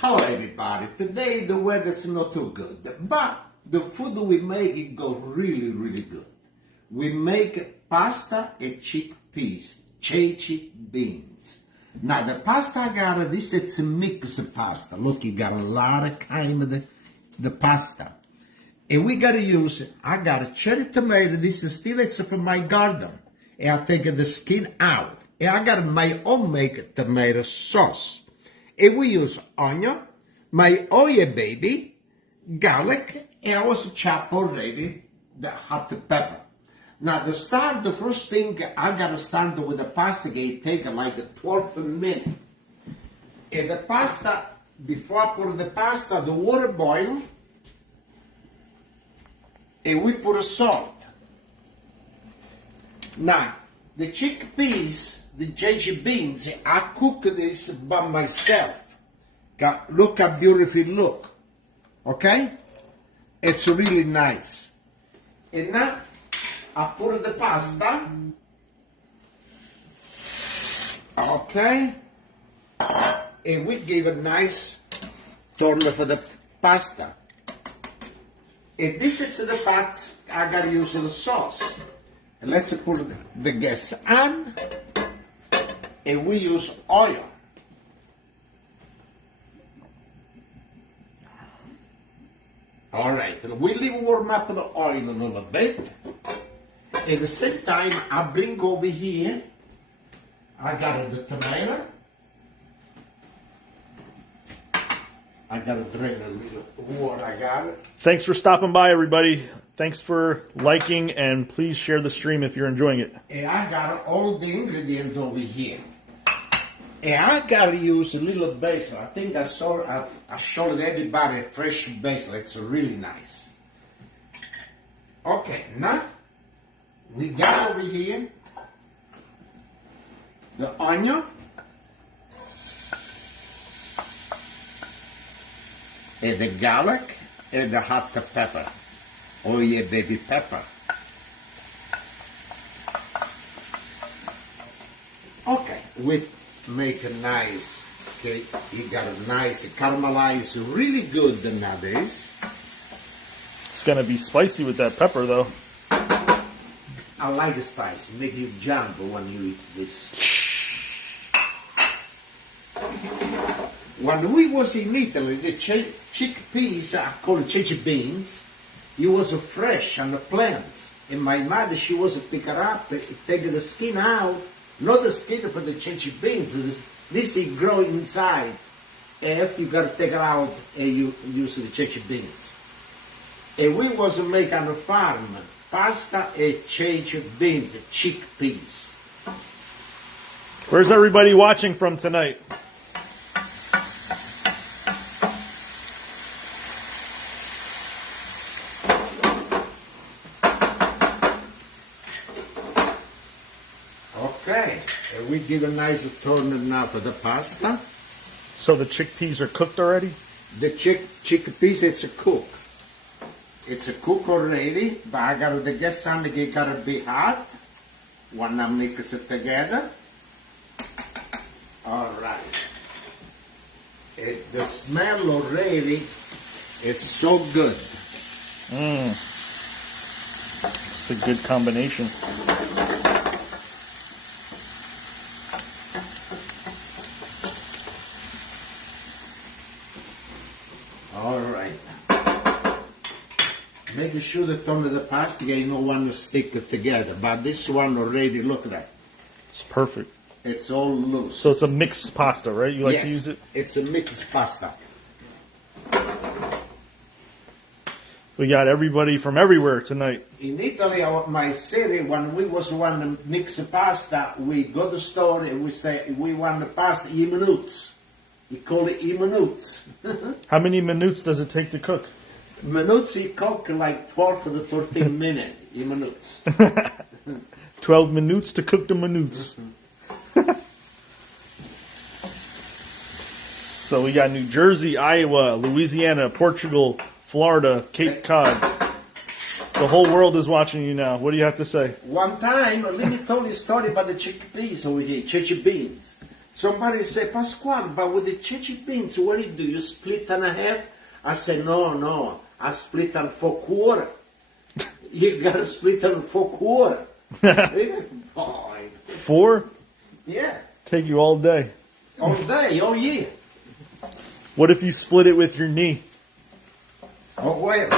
Hello everybody. Today the weather's not too good, but the food we make it go really, really good. We make pasta and chickpeas, ceci beans. Now the pasta I got, this it's a mixed pasta. Look, you got a lot of kind of the pasta. And we gotta use, I got a cherry tomato, this is still it's from my garden. And I take the skin out. And I got my own make tomato sauce. And we use onion, my oil baby, garlic, and I also chop already the hot pepper. Now to start, the first thing I gotta start with the pasta, it take like 12 minutes. And the pasta, before I put the pasta, the water boil, and we put a salt. Now, the chickpeas, the ceci beans, I cook this by myself. Look how beautiful it look. Okay? It's really nice. And now I put the pasta. Okay? And we give a nice turn for the pasta. And this is the part I gotta use the sauce. And let's put the gas on. And we use oil. All right, we leave warm up the oil a little bit. At the same time, I bring over here, I got the tomato. I got to drain a little water, I got it. Thanks for stopping by, everybody. Thanks for liking, and please share the stream if you're enjoying it. And I got all the ingredients over here. And I gotta use a little basil. I think I showed everybody fresh basil. It's really nice. Okay, now we got over here the onion and the garlic and the hot pepper. Oh yeah, baby pepper. Okay, we make a nice, okay, you got a nice caramelized, really good nowadays. It's going to be spicy with that pepper, though. I like the spice, make you jump when you eat this. When we was in Italy, the chickpeas are called ceci beans. It was fresh on the plants. And my mother, she was pick it up, take the skin out. Not the skin for the ceci beans. This is grow inside. And if you got to take it out, and you use the ceci beans. And we was make on the farm pasta and ceci beans, chickpeas. Where's everybody watching from tonight? Okay, and we give a nice turn now for the pasta. So the chickpeas are cooked already? The chickpeas, it's a cook. It's a cook already, but I got the gas on, it gotta be hot. When I mix it together. All right. The smell already, it's so good. It's a good combination. All right. Make sure that under the pasta you don't want to stick it together. But this one already, look at that. It's perfect. It's all loose. So it's a mixed pasta, right? You like yes, to use it? It's a mixed pasta. We got everybody from everywhere tonight. In Italy, my city, when we was want to mix pasta, we go to the store and we say we want the pasta in minutes. We call it in minutes. How many minutes does it take to cook? Minutes, you cook like 12 to 13 minutes. In minutes. 12 minutes to cook the minutes. So we got New Jersey, Iowa, Louisiana, Portugal, Florida, Cape Cod. The whole world is watching you now. What do you have to say? One time, let me tell you a story about the chickpeas over here, ceci beans. Somebody say, Pasquale, but with the chichi beans, what do? You split in half? I say, no, I split in 4/4. You gotta split in 4/4. Boy. 4? Yeah. Take you all day. All day, all year. What if you split it with your knee? Oh, well,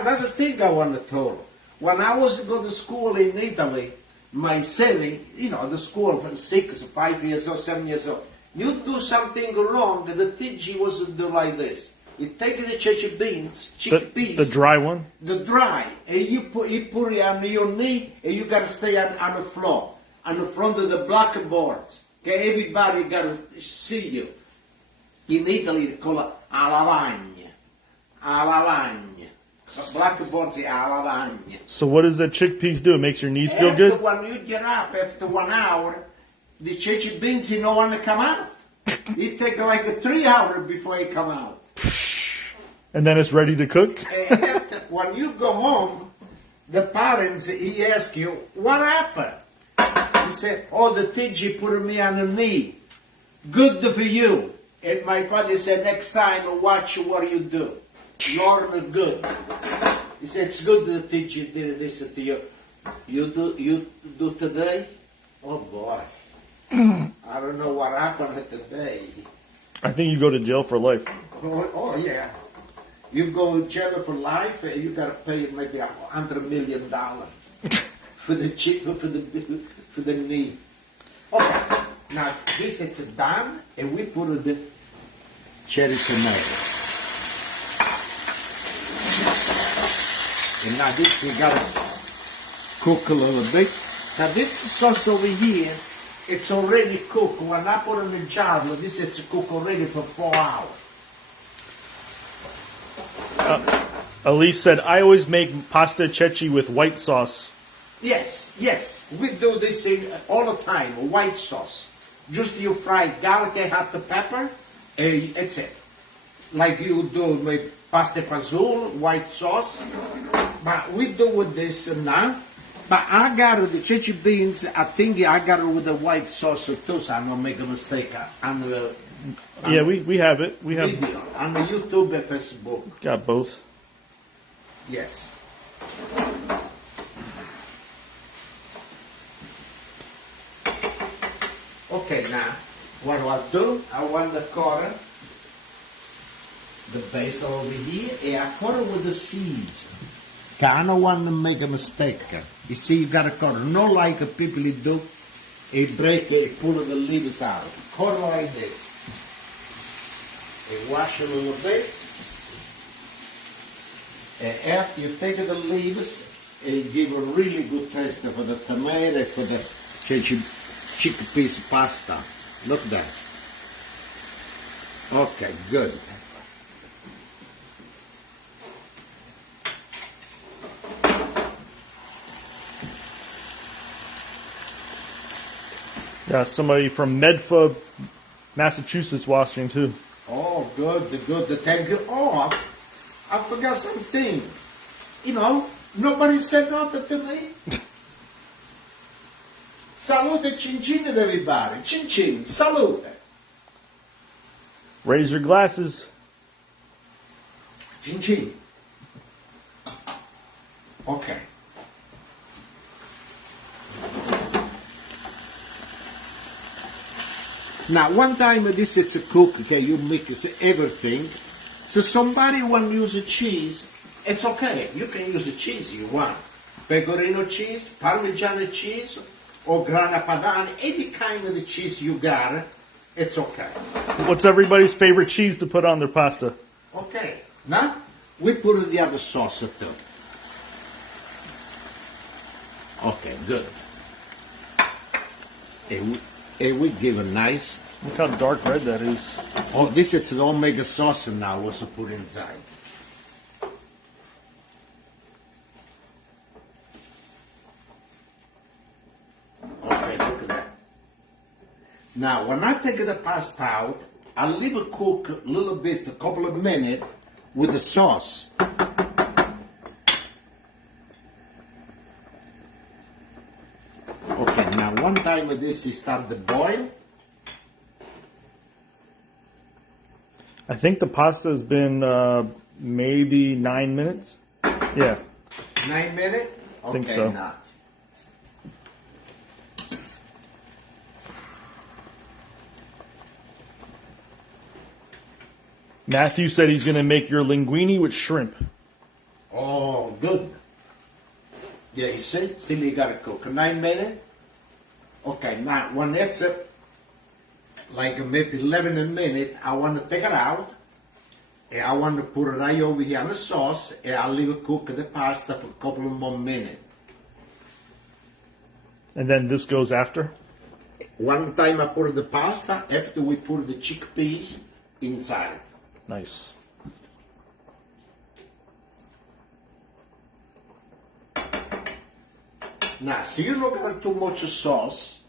another thing I want to tell you. When I was going to school in Italy, my city, the school for 6, 5 years old, 7 years old, you do something wrong, the teacher was do like this. You take the chichi beans, chickpeas. The dry one? The dry, and you put it on your knee, and you got to stay on the floor, on the front of the blackboards. Okay, everybody got to see you. In Italy, they call it alla lavagna. Alla lavagna. Blackboards are alla lavagna. So what does the chickpeas do? It makes your knees feel good? When you get up after 1 hour, the chichi beans, you don't want to come out. It takes like 3 hours before they come out. And then it's ready to cook? When you go home, the parents, he ask you, what happened? He said, oh, the teacher put me on the knee. Good for you. And my father said, next time, watch what you do. Learn good. He said, it's good the teacher did this to you. You do today? Oh, boy. I don't know what happened today. I think you go to jail for life. Oh yeah. You go to jail for life, you got to pay maybe $100 million for the knee. Okay. Now this is done, and we put the cherry tomatoes. And now this we got to cook a little bit. Now this sauce over here, it's already cooked. When I put it in the jar, this is cooked already for 4 hours. Elise said, I always make pasta cecchi with white sauce. Yes. We do this all the time, white sauce. Just you fry garlic and hot pepper, and that's it. Like you do with pasta fazool, white sauce. But we do with this now. But I got the chichi beans, I think I got it with the white sauce too, so I'm going to make a mistake Yeah, we have it. We have video, on the YouTube and Facebook. Got both. Yes. Okay, now, what do I do? I want to cut the basil over here, and I cut it with the seeds. I don't want to make a mistake. You see, you got to cut it. Not like people do. They break it, pull the leaves out. Cut it like this. And wash a little bit. And after you take the leaves, it give a really good taste for the tomato, for the chickpeas pasta. Look at that. Okay, good. Yeah, somebody from Medford, Massachusetts watching too. Oh, good. Thank you. Oh, I forgot something. Nobody said nothing to me. Salute, chin chin, everybody. Chin chin, salute. Raise your glasses. Chin chin. Okay. Now, one time this is a cook, okay, you mix everything. So somebody want to use a cheese, it's okay. You can use the cheese you want. Pecorino cheese, Parmigiano cheese, or Grana Padano, any kind of the cheese you got, it's okay. What's everybody's favorite cheese to put on their pasta? Okay. Now, we put the other sauce too. Okay, good. And we give a nice... Look how dark red that is. Oh, this is the omega sauce now, also put inside. Okay, look at that. Now, when I take the pasta out, I leave it cook a little bit, a couple of minutes, with the sauce. Okay, now one time this is start to boil, I think the pasta has been maybe 9 minutes. Yeah. 9 minutes? Okay, Think so. now. Matthew said he's going to make your linguine with shrimp. Oh, good. Yeah, you see? Still you gotta cook. 9 minutes? Okay, now when it's like maybe 11 minutes, I want to take it out. And I want to put it right over here on the sauce, and I'll leave it cook the pasta for a couple of more minutes. And then this goes after? One time I put the pasta, after we put the chickpeas inside. Nice. Now, so you don't want too much sauce,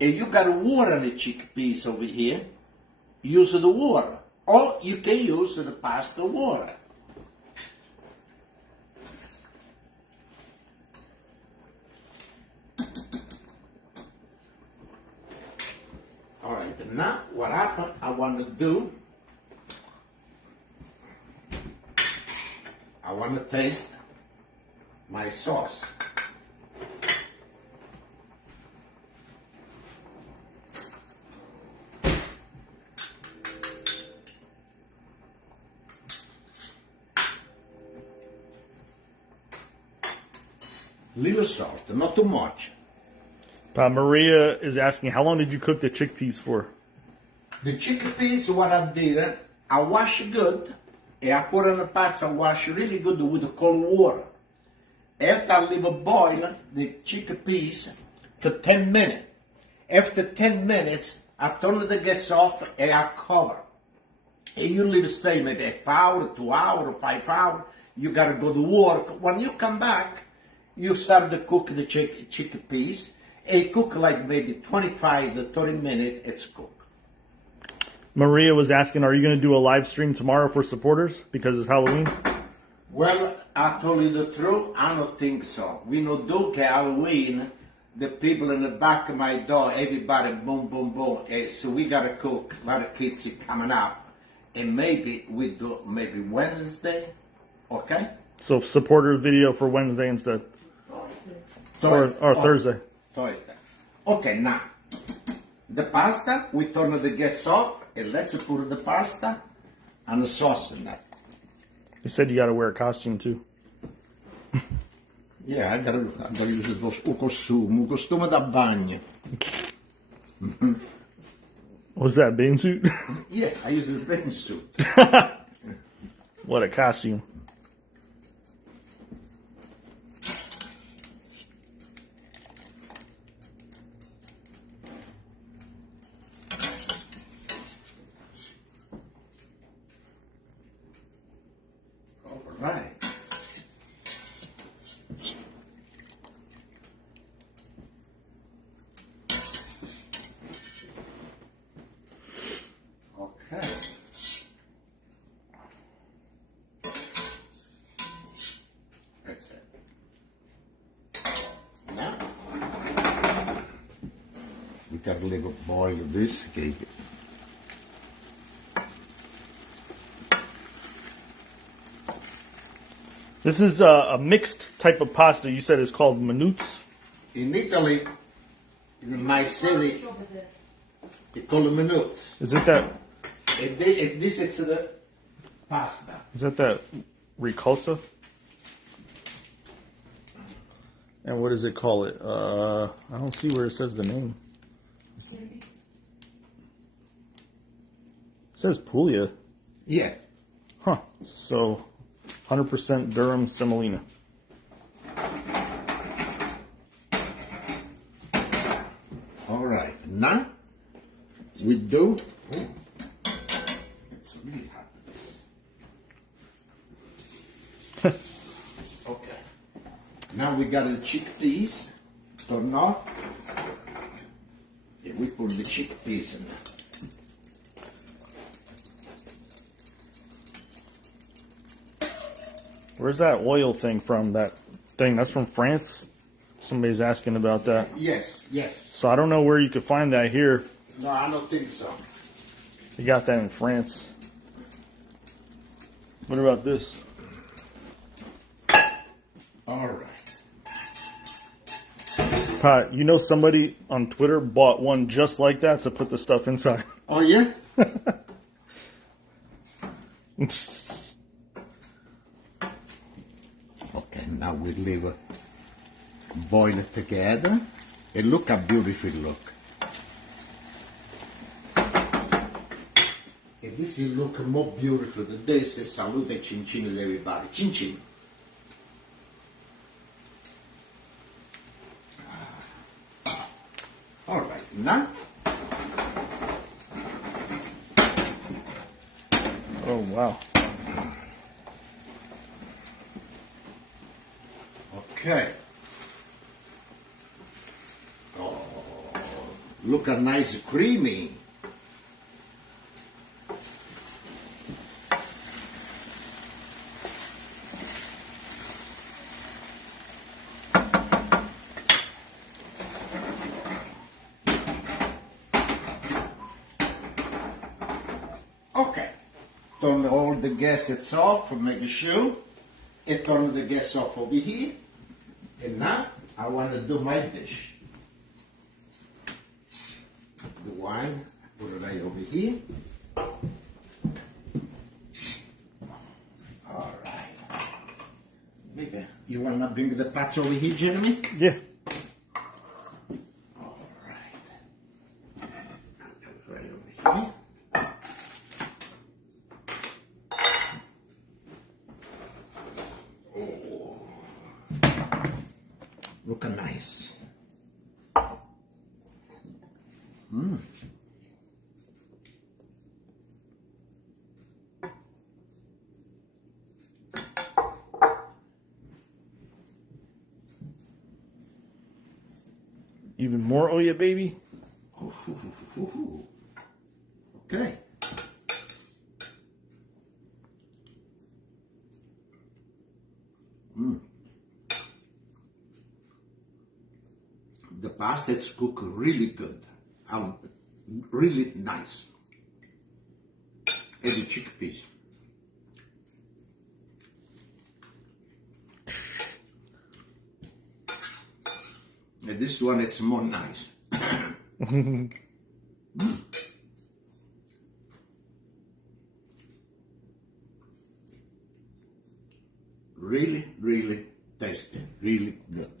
and you got water in the chickpeas over here, use the water. Or you can use the pasta water. All right, now what happened, I want to do, I want to taste my sauce. Little salt, not too much. Maria is asking, how long did you cook the chickpeas for? The chickpeas, what I did, I wash it good, and I put in the pots, I wash really good with the cold water. After I leave it boil the chickpeas for 10 minutes. After 10 minutes, I turn the gas off and I cover. And you leave it stay maybe 1 hour, 2 hours, 5 hours. You gotta go to work. When you come back, you start to cook the chickpeas. And cook like maybe 25 to 30 minutes, it's cooked. Maria was asking, are you going to do a live stream tomorrow for supporters because it's Halloween? Well, I told you the truth, I don't think so. We don't do Halloween. The people in the back of my door, everybody boom, boom, boom. So we got to cook. A lot of kids are coming up. And maybe we do maybe Wednesday, okay? So supporters video for Wednesday instead. Or Thursday. Thursday. Okay, now, the pasta, we turn the gas off, and let's put the pasta and the sauce in that. You said you got to wear a costume too. Yeah, I gotta use o costume da bagno. Was that bathing suit? Yeah, I use the bathing suit. What a costume. Right. Okay. That's it. Now, we got a little boil of this cake. This is a mixed type of pasta. You said it's called minutes. In Italy, in my city, it's called minutes. Is it that? And this is the pasta. Is that ricotta? And what does it call it? I don't see where it says the name. It says Puglia. Yeah. Huh. So 100% Durham semolina. All right. Now we do. Oh, it's really hot. Okay. Now we got the chickpeas. Turn off. And we put the chickpeas in there. Where's that oil thing from? That thing, that's from France? Somebody's asking about that. Yes, yes. So I don't know where you could find that here. No, I don't think so. You got that in France. What about this? All right. Pat, you know somebody on Twitter bought one just like that to put the stuff inside. Oh, yeah? Okay, now we leave it boil it together. And look how beautiful it look. And this will look more beautiful than this. Salute cin cin to everybody. Cin cin. All right, now. Oh, wow. Okay. Oh, look how nice creamy. Okay. Turn all the gases off, make sure. And turn the gas off over here. And now I want to do my dish. The wine, put it right over here. All right. Maybe you want to bring the pots over here, Jeremy? Yeah. All right. Right over here. Look nice. Even more, oh yeah, baby. Okay. The pasta is cooked really good, really nice. And the chickpeas. And this one it's more nice. Really, really tasty, really good.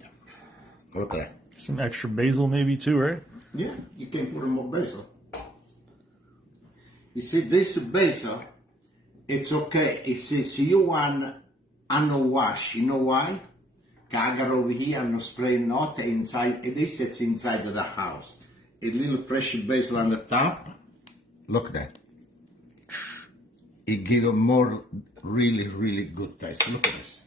Okay. Some extra basil maybe too, right? Yeah, you can put more basil. You see, this basil, it's okay. It says you want unwashed. You know why? Kagar over here and no spray not inside. This it's inside of the house. A little fresh basil on the top. Look at that. It gives a more really, really good taste. Look at this.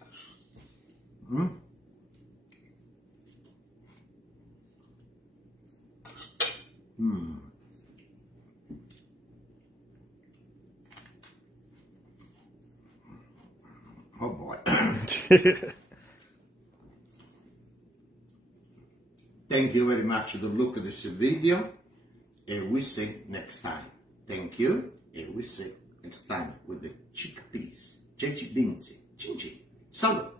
Oh boy. Thank you very much to look at this video, and we see next time. Thank you, and we see next time with the chickpeas, ceci binzi, cin cin. Salud.